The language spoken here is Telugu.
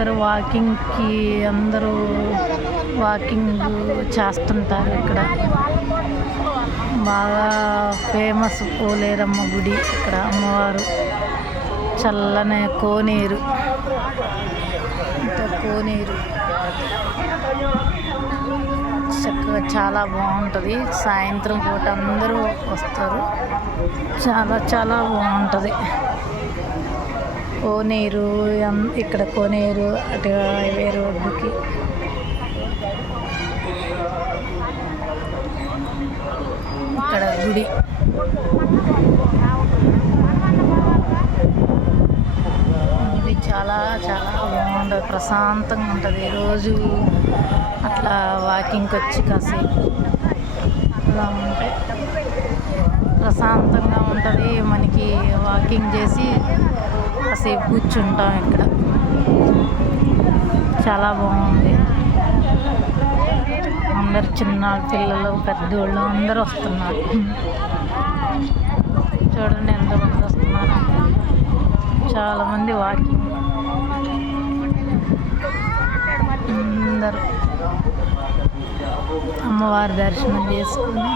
అందరూ అందరూ వాకింగ్ చేస్తుంటారు. ఇక్కడ బాగా ఫేమస్ పోలేరమ్మ గుడి. ఇక్కడ అమ్మవారు చల్లనే కోనేరు చక్కగా చాలా బాగుంటుంది. సాయంత్రం పూట అందరూ వస్తారు. చాలా చాలా బాగుంటుంది కోనేరు. ఇక్కడ కోనేరు అటు హైవే రోడ్డుకి ఇక్కడ గుడి. ఇది చాలా చాలా బాగుంటుంది. ప్రశాంతంగా ఉంటుంది. రోజు అట్లా వాకింగ్కి వచ్చి కాసేపు అలా ఉంటే ప్రశాంతంగా ఉంటుంది. మనకి వాకింగ్ చేసి కాసేపు కూర్చుంటాం. ఇక్కడ చాలా బాగుంది. అందరు చిన్న పిల్లలు పెద్దోళ్ళు అందరూ వస్తున్నారు. చూడండి ఎంతమంది వస్తున్నారు. చాలామంది వాకింగ్ అందరూ అమ్మవారి దర్శనం చేసుకుని